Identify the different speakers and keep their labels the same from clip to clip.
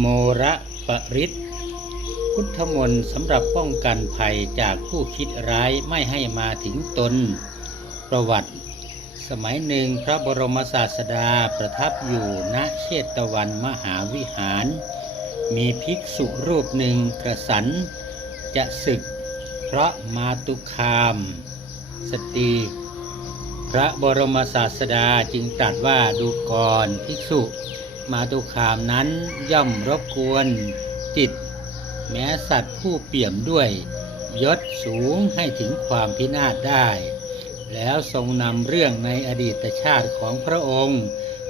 Speaker 1: โมระปริตพุทธมนต์สำหรับป้องกันภัยจากผู้คิดร้ายไม่ให้มาถึงตน ประวัติ สมัยหนึ่งพระบรมศาสดาประทับอยู่ณเชตวันมหาวิหาร มีภิกษุรูปหนึ่งกระสัน จะศึกพระมาตุคาม สตรีพระบรมศาสดาจึงตรัสว่าดูก่อนภิกษุ มาตุคามนั้นย่อมรบกวนจิต แม้สัตว์ผู้เปี่ยมด้วยยศสูงให้ถึงความพินาศได้ แล้วทรงนำเรื่องในอดีตชาติของพระองค์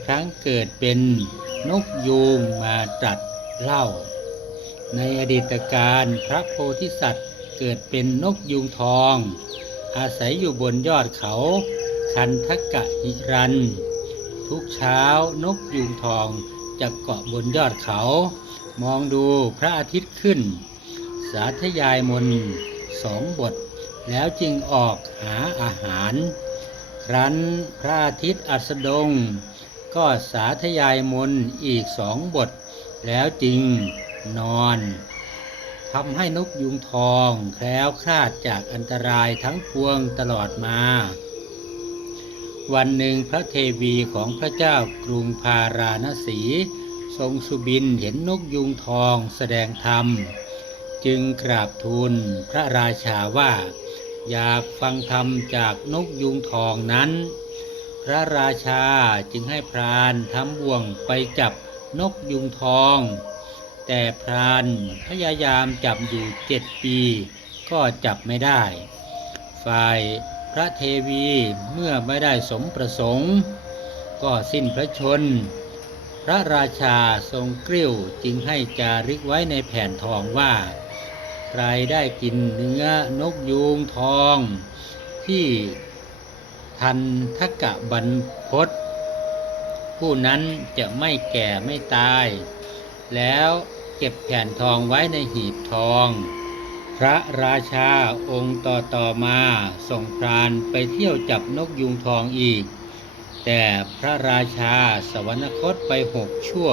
Speaker 1: ครั้งเกิดเป็นนกยูงมาตรัสเล่า ในอดีตการพระโพธิสัตว์เกิดเป็นนกยูงทอง อาศัยอยู่บนยอดเขา คันทกะหิรัน ทุกเช้านกยูงทองจะเกาะบนยอดเขา มองดูพระอาทิตย์ขึ้น สาธยายมนต์สองบท แล้วจึงออกหาอาหาร ครั้นพระอาทิตย์อัสดง ก็สาธยายมนต์อีกสองบท แล้วจึงนอนทำให้นกยุงทองแคล้วคลาดจากอันตรายทั้งปวงตลอดมา วันหนึ่งพระเทวีของพระเจ้ากรุงพาราณสี ทรงสุบินเห็นนกยุงทองแสดงธรรม จึงกราบทูลพระราชาว่า อยากฟังธรรมจากนกยุงทองนั้น พระราชาจึงให้พรานทำบ่วงไปจับนกยุงทอง แต่พรานพยายามจับอยู่เจ็ดปี ก็จับไม่ได้ ฝ่าย ระเทวีเมื่อไม่ได้สมประสงค์ ก็สิ้นพระชน พระราชาทรงกริ้วจึงให้จารึกไว้ในแผ่นทองว่า ใครได้กินเนื้อนกยูงทอง ที่ทันทกะบรรพศผู้นั้นจะไม่แก่ไม่ตาย แล้วเก็บแผ่นทองไว้ในหีบทอง พระราชาองค์ต่อต่อมาส่งพรานไปเที่ยวจับนกยุงทองอีก แต่พระราชาสวรรคตไปหกชั่ว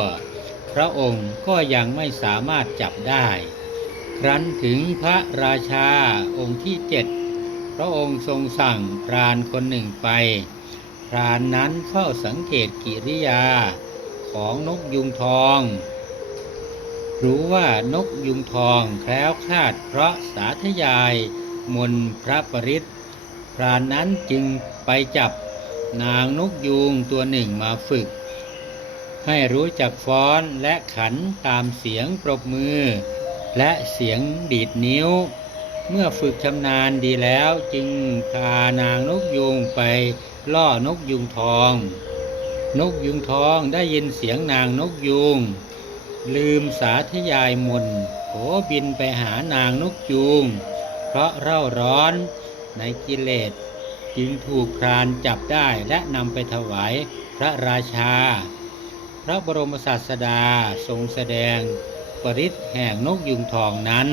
Speaker 1: พระองค์ก็ยังไม่สามารถจับได้ ครั้นถึงพระราชาองค์ที่เจ็ดพระองค์ทรงสั่งพรานคนหนึ่งไป พรานนั้นเฝ้าสังเกตกิริยาของนกยุงทอง รู้ว่านกยุงทองแคล้วคลาดเพราะสาธยาย มนพระปริตพรานนั้นจึงไปจับนางนกยูงตัวหนึ่งมาฝึก ให้รู้จักฟ้อนและขันตามเสียงปรบมือ และเสียงดีดนิ้ว เมื่อฝึกชำนาญดีแล้วจึงพานางนกยูงไปล่อนกยุงทอง นกยุงทองได้ยินเสียงนางนกยูง ลืมสาธยายมนโผบินไปหานางนกจูง เพราะเร่าร้อนในกิเลสจึงถูกพรานจับได้และนำไปถวายพระราชา พระบรมศาสดาทรงแสดงปริศแห่งนกยุงทองนั้น